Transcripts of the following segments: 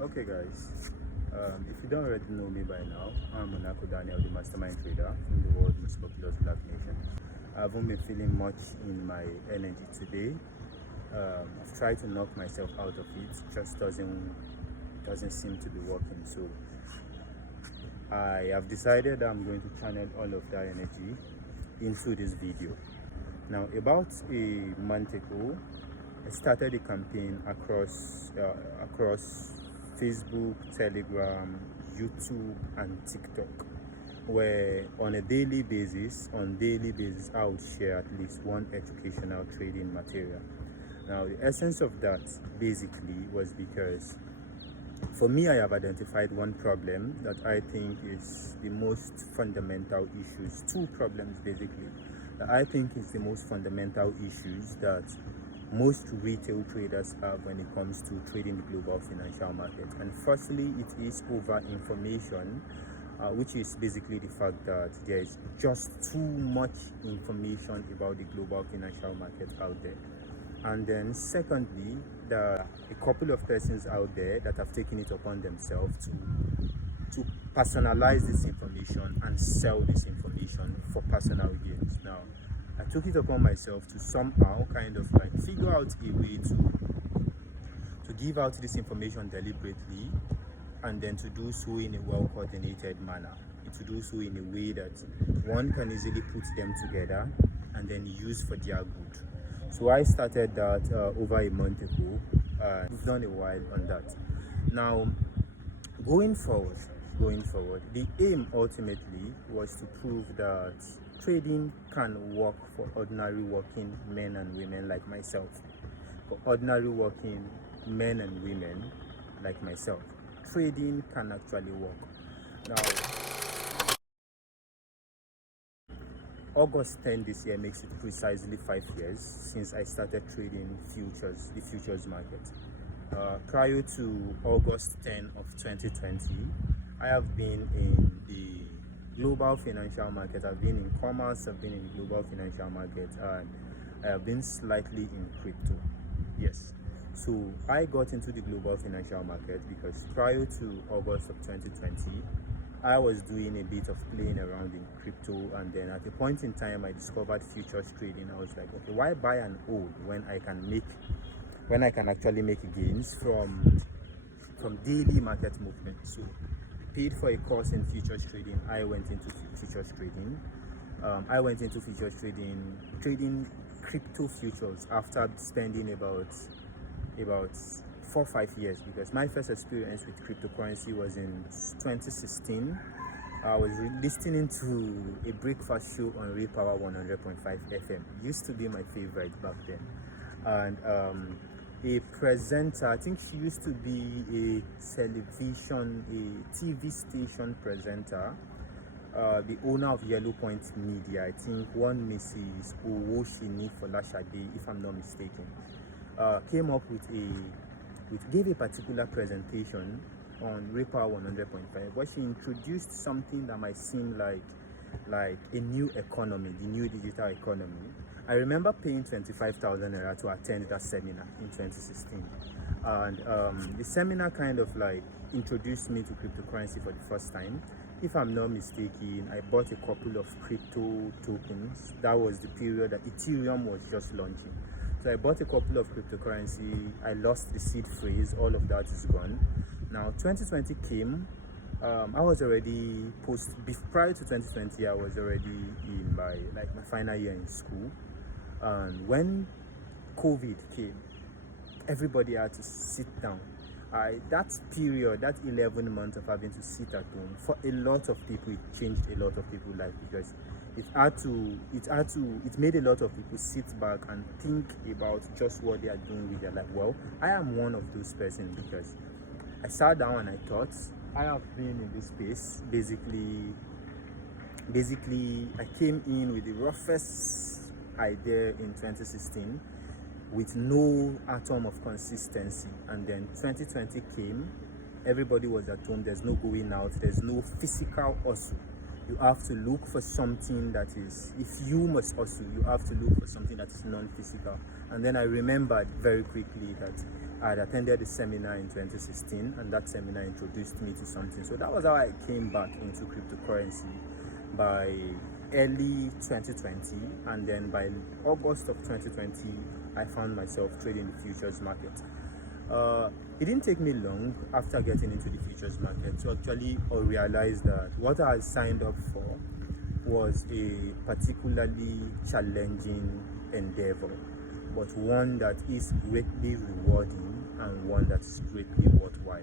Okay, guys. If you don't already know me by now, I'm Monaco Daniel, the mastermind trader from the world's most populous black nation. I haven't been feeling much in my energy today. I've tried to knock myself out of it, just doesn't seem to be working. So I have decided I'm going to channel all of that energy into this video. Now, about a month ago, I started a campaign across Facebook, Telegram, YouTube, and TikTok, where on daily basis, I would share at least one educational trading material. Now, the essence of that basically was because for me, I have identified one problem that I think is the most fundamental issues, two problems basically, that I think is the most fundamental issues that most retail traders have when it comes to trading the global financial market. And firstly, it is over information, which is basically the fact that there is just too much information about the global financial market out there. And then secondly, there are a couple of persons out there that have taken it upon themselves to personalize this information and sell this information for personal gains. Now, I took it upon myself to somehow kind of like figure out a way to give out this information deliberately, and then to do so in a well-coordinated manner, to do so in a way that one can easily put them together and then use for their good. So I started that over a month ago. We've done a while on that. Now, going forward, the aim ultimately was to prove that trading can work for ordinary working men and women like myself. For ordinary working men and women like myself, trading can actually work. Now, August 10 this year makes it precisely 5 years since I started trading the futures market. Prior to August 10 of 2020, I have been in the global financial market. I've been in commerce, I've been in the global financial market, and I have been slightly in crypto. Yes. So I got into the global financial market because prior to August of 2020, I was doing a bit of playing around in crypto, and then at a point in time I discovered futures trading. I was like, okay, why buy and hold when I can actually make gains from daily market movement? So I paid for a course in futures trading. I went into futures trading. Trading crypto futures after spending about 4 or 5 years, because my first experience with cryptocurrency was in 2016. I was listening to a breakfast show on Repower 100.5 FM. It used to be my favorite back then. And a presenter, I think she used to be a TV station presenter, the owner of Yellow Point Media, I think one Mrs. Owoshini Folashade, if I'm not mistaken, came up gave a particular presentation on Repower 100.5, where she introduced something that might seem like a new economy, the new digital economy. I remember paying 25,000 naira to attend that seminar in 2016, and the seminar kind of like introduced me to cryptocurrency for the first time. If I'm not mistaken, I bought a couple of crypto tokens. That was the period that Ethereum was just launching. So I bought a couple of cryptocurrency. I lost the seed phrase. All of that is gone. Now 2020 came. I was already prior to 2020. I was already in my final year in school, and when COVID came, everybody had to sit down. That period, that 11 months of having to sit at home, for a lot of people, it changed a lot of people's life, because it made a lot of people sit back and think about just what they are doing with their life. Well, I am one of those persons, because I sat down and I thought, I have been in this space. Basically, I came in with the roughest idea in 2016 with no atom of consistency, and then 2020 came. Everybody was at home. There's no going out. There's no physical hustle. You have to look for something that is, if you must hustle, you have to look for something that is non-physical. And then I remembered very quickly that I had attended a seminar in 2016, and that seminar introduced me to something. So that was how I came back into cryptocurrency by early 2020, and then by August of 2020, I found myself trading the futures market. It didn't take me long after getting into the futures market to actually realize that what I signed up for was a particularly challenging endeavor, but one that is greatly rewarding and one that is greatly worthwhile.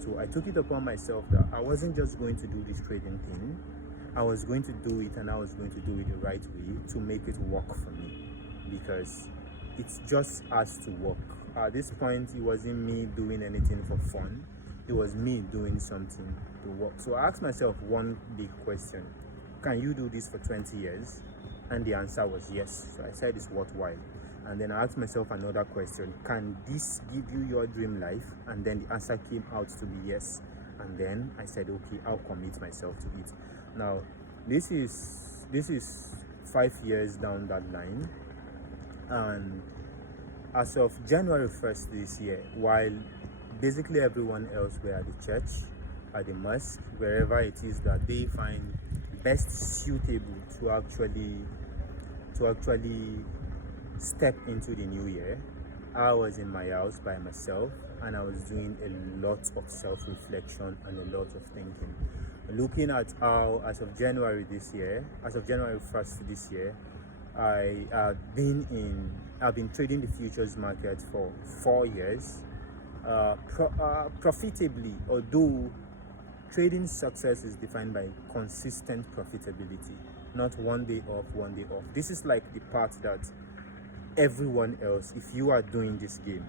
So I took it upon myself that I wasn't just going to do this trading thing, I was going to do it, and I was going to do it the right way to make it work for me, because it just has to work. At this point, it wasn't me doing anything for fun, it was me doing something to work. So I asked myself one big question: can you do this for 20 years? And the answer was yes. So I said it's worthwhile. And then I asked myself another question: can this give you your dream life? And then the answer came out to be yes. And then I said, okay, I'll commit myself to it. Now this is 5 years down that line, and as of January 1st this year, while basically everyone else were at the church, at the mosque, wherever it is that they find best suitable to actually step into the new year, I was in my house by myself, and I was doing a lot of self-reflection and a lot of thinking, looking at how as of January 1st this year, I've been trading the futures market for 4 years, profitably, although trading success is defined by consistent profitability, not one day off, one day off. This is like the part that everyone else, if you are doing this game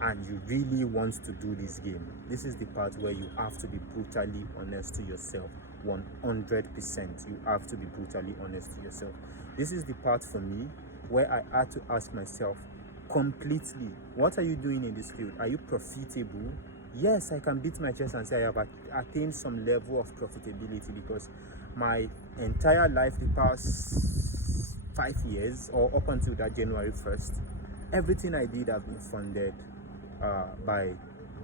and you really want to do this game, this is the part where you have to be brutally honest to yourself. 100%, you have to be brutally honest to yourself. This is the part for me where I had to ask myself completely, what are you doing in this field? Are you profitable? Yes, I can beat my chest and say I have attained some level of profitability, because my entire life, the past 5 years, or up until that January 1st, everything I did have been funded by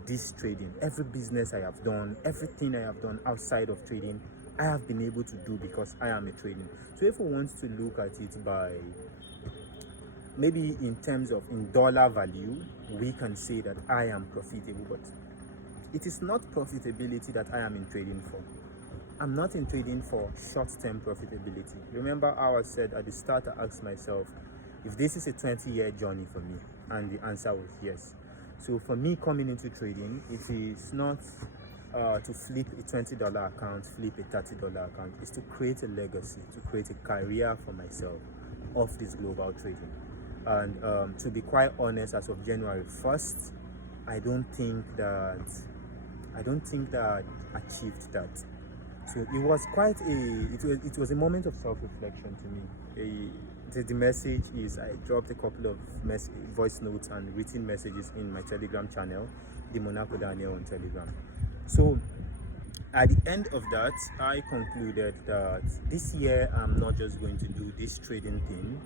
this trading. Every business I have done, everything I have done outside of trading, I have been able to do because I am a trader. So if we want to look at it by maybe in terms of in dollar value, we can say that I am profitable, but it is not profitability that I am in trading for. I'm not in trading for short-term profitability. Remember how I said at the start, I asked myself if this is a 20-year journey for me, and the answer was yes. So for me, coming into trading, it is not to flip a $20 account, flip a $30 account. It's to create a legacy, to create a career for myself of this global trading. And to be quite honest, as of January 1st, I don't think that I achieved that. So it was quite it was a moment of self-reflection to me. The message is, I dropped a couple of voice notes and written messages in my Telegram channel, the Monaco Daniel on Telegram. So at the end of that, I concluded that this year I'm not just going to do this trading thing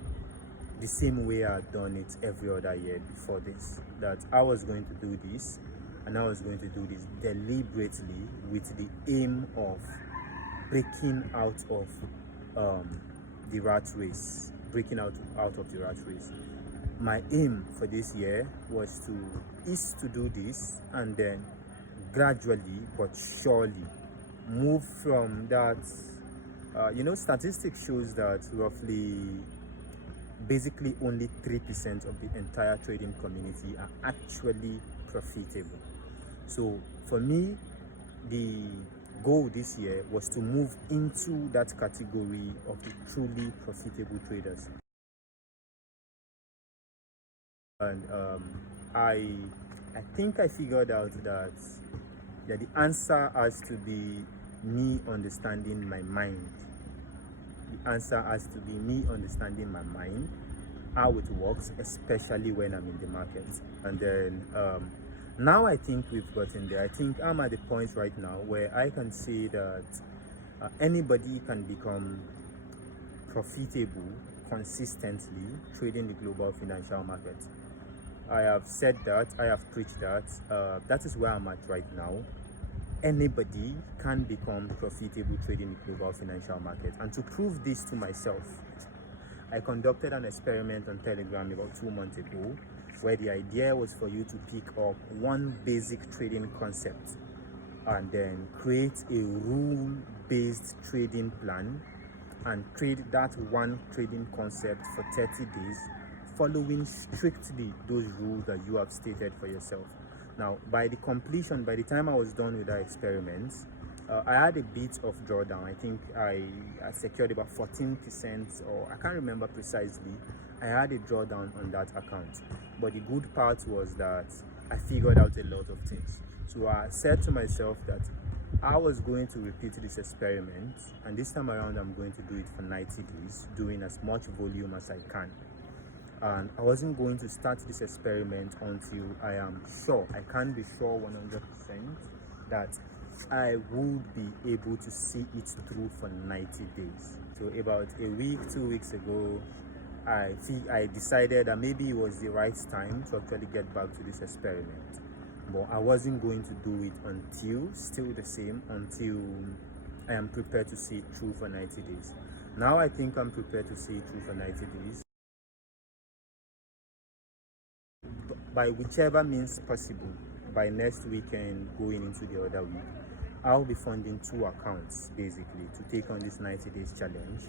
the same way I've done it every other year before this. That I was going to do this, and I was going to do this deliberately with the aim of breaking out of the rat race, My aim for this year was to do this, and then gradually but surely move from that. Statistics shows that roughly basically only 3% of the entire trading community are actually profitable. So for me, the goal this year was to move into that category of the truly profitable traders. And I think I figured out that the answer has to be me understanding my mind. The answer has to be me understanding my mind, how it works, especially when I'm in the market. And then now I think we've gotten there. I think I'm at the point right now where I can say that anybody can become profitable consistently trading the global financial market. I have said that, I have preached that. That is where I'm at right now. Anybody can become profitable trading the global financial market. And to prove this to myself, I conducted an experiment on Telegram about 2 months ago, where the idea was for you to pick up one basic trading concept and then create a rule-based trading plan and trade that one trading concept for 30 days, following strictly those rules that you have stated for yourself. Now, by the time I was done with that experiment, I had a bit of drawdown. I think I secured about 14%, or I can't remember precisely. I had a drawdown on that account. But the good part was that I figured out a lot of things. So I said to myself that I was going to repeat this experiment, and this time around I'm going to do it for 90 days, doing as much volume as I can. And I wasn't going to start this experiment until I am sure, I can be sure 100% that I would be able to see it through for 90 days. So about a week, 2 weeks ago, I decided that maybe it was the right time to actually get back to this experiment. But I wasn't going to do it until I am prepared to see it through for 90 days. Now I think I'm prepared to see it through for 90 days. By whichever means possible, by next weekend going into the other week, I'll be funding 2 accounts basically to take on this 90 days challenge.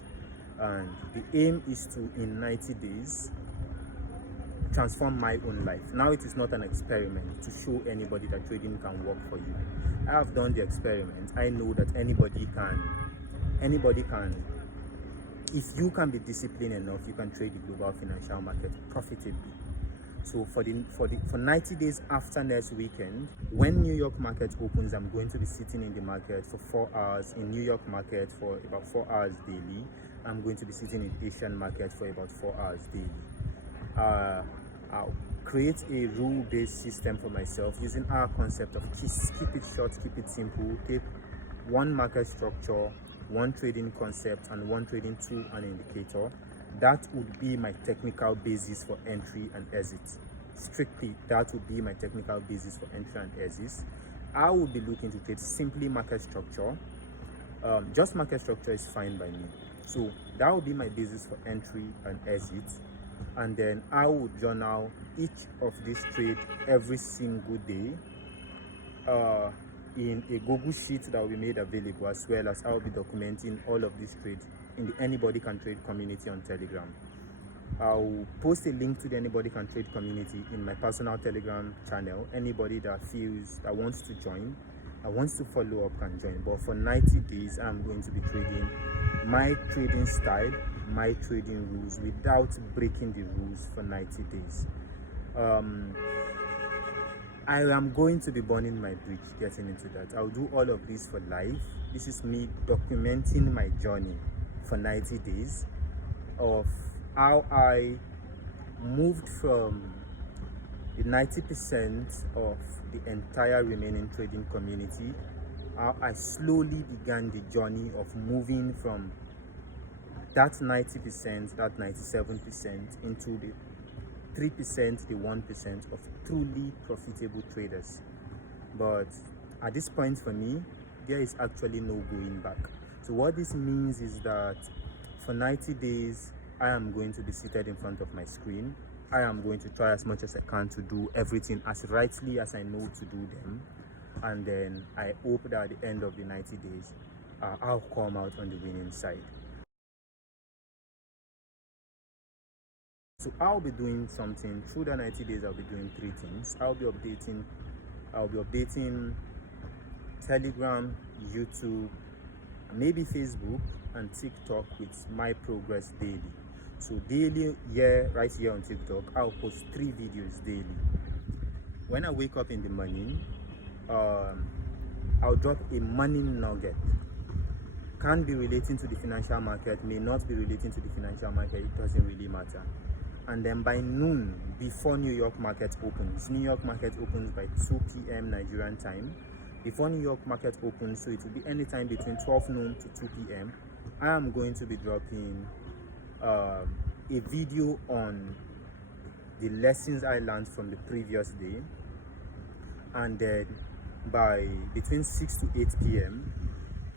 And the aim is to, in 90 days, transform my own life. Now it is not an experiment to show anybody that trading can work for you. I have done the experiment. I know that anybody can, if you can be disciplined enough, you can trade the global financial market profitably. So for 90 days after next weekend, when New York market opens, I'm going to be sitting in the market for 4 hours, in New York market for about 4 hours daily. I'm going to be sitting in Asian market for about 4 hours daily. I'll create a rule-based system for myself using our concept of keep it short, keep it simple, take one market structure, one trading concept, and one trading tool and indicator. That would be my technical basis for entry and exit. Strictly, that would be my technical basis for entry and exit. I would be looking to trade simply market structure. Just market structure is fine by me. So that would be my basis for entry and exit. And then I would journal each of these trades every single day in a Google sheet that will be made available, as well as I'll be documenting all of these trades in the Anybody Can Trade community on Telegram. I'll post a link to the Anybody Can Trade community in my personal Telegram channel. Anybody that wants to join, that wants to follow up can join. But for 90 days, I'm going to be trading my trading style, my trading rules, without breaking the rules for 90 days. I am going to be burning my bridge getting into that. I'll do all of this for live. This is me documenting my journey for 90 days of how I moved from the 90% of the entire remaining trading community. How I slowly began the journey of moving from that 90%, that 97% into the 3%, the 1% of truly profitable traders. But at this point for me, there is actually no going back. So what this means is that for 90 days, I am going to be seated in front of my screen. I am going to try as much as I can to do everything as rightly as I know to do them. And then I hope that at the end of the 90 days, I'll come out on the winning side. So I'll be doing something through the 90 days. I'll be doing 3 things. I'll be updating Telegram, YouTube, maybe Facebook and TikTok with my progress daily. So daily, right here on TikTok, I'll post 3 videos daily. When I wake up in the morning, I'll drop a morning nugget. Can be relating to the financial market, may not be relating to the financial market, it doesn't really matter. And then by noon, before New York market opens, New York market opens by 2 p.m. Nigerian time. Before New York market opens, so it will be anytime between 12 noon to 2 p.m. I am going to be dropping a video on the lessons I learned from the previous day, and then by between 6 to 8 p.m.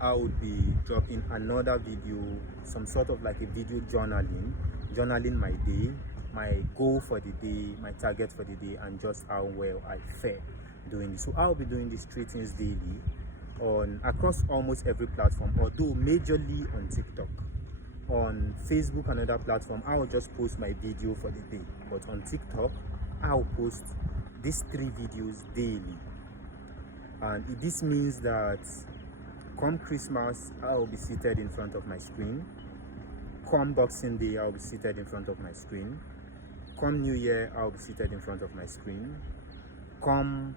I would be dropping another video, some sort of like a video journaling my day, my goal for the day, my target for the day, and just how well I fare doing this. So I'll be doing these 3 things daily on across almost every platform, although majorly on TikTok. On Facebook and other platform, I'll just post my video for the day, but on TikTok I'll post these 3 videos daily. And this means that come Christmas, I'll be seated in front of my screen. Come Boxing Day, I'll be seated in front of my screen. Come New Year, I'll be seated in front of my screen. Come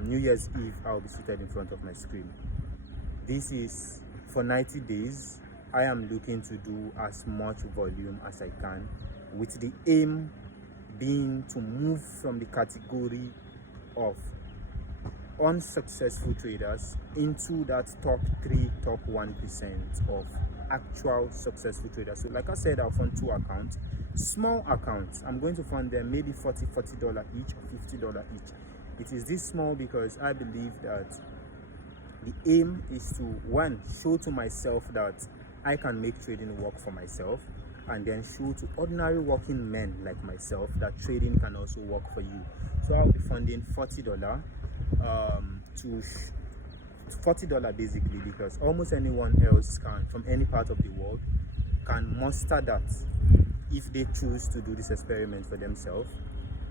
New Year's Eve, I'll be seated in front of my screen. This is for 90 days. I am looking to do as much volume as I can, with the aim being to move from the category of unsuccessful traders into that top 1% of actual successful traders. So like I said, I'll fund 2 accounts, small accounts. I'm going to fund them maybe $40 each or $50 each. It is this small because I believe that the aim is to, one, show to myself that I can make trading work for myself, and then show to ordinary working men like myself that trading can also work for you. So I'll be funding $40 to $40 basically, because almost anyone else can, from any part of the world, can muster that if they choose to do this experiment for themselves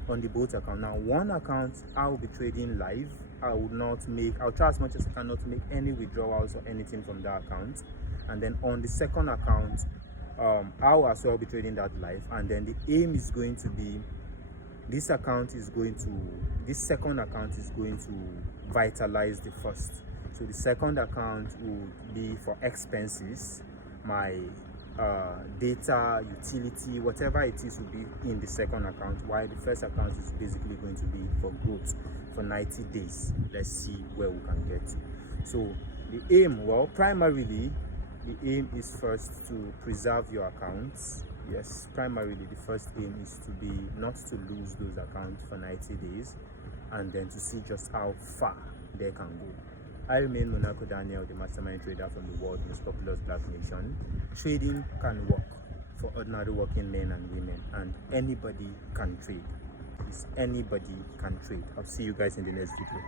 on the both account. Now, one account I'll be trading live. I'll try as much as I can not to make any withdrawals or anything from that account. And then on the second account, I'll as well be trading that live. And then the aim is going to be, this second account is going to vitalize the first. So the second account will be for expenses, my data, utility, whatever it is will be in the second account, while the first account is basically going to be for growth for 90 days. Let's see where we can get to. So the aim, well, primarily the aim is first to preserve your accounts. Yes, primarily the first aim is to be not to lose those accounts for 90 days, and then to see just how far they can go. I remain Monaco Daniel, the mastermind trader from the world's most populous Black nation. Trading can work for ordinary working men and women, and anybody can trade. Anybody can trade. I'll see you guys in the next video.